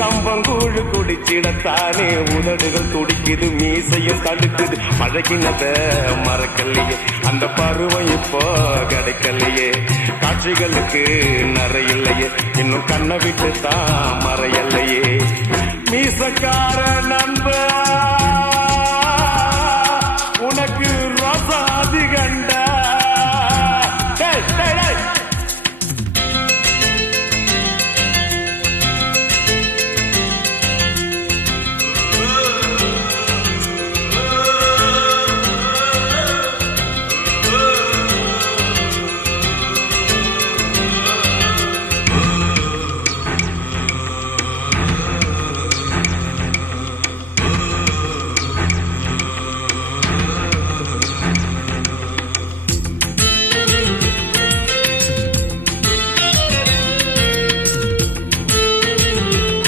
கம்பங்கூழு குடிச்சிடத்தானே உதடுகள் துடிக்குது மீசையும் தடுக்குது பழகினத மறக்கலையே அந்த பருவம் இப்போ கிடைக்கலையே காட்சிகளுக்கு நிறையில்லையே இன்னும் கண்ணை விட்டு தான் மறையல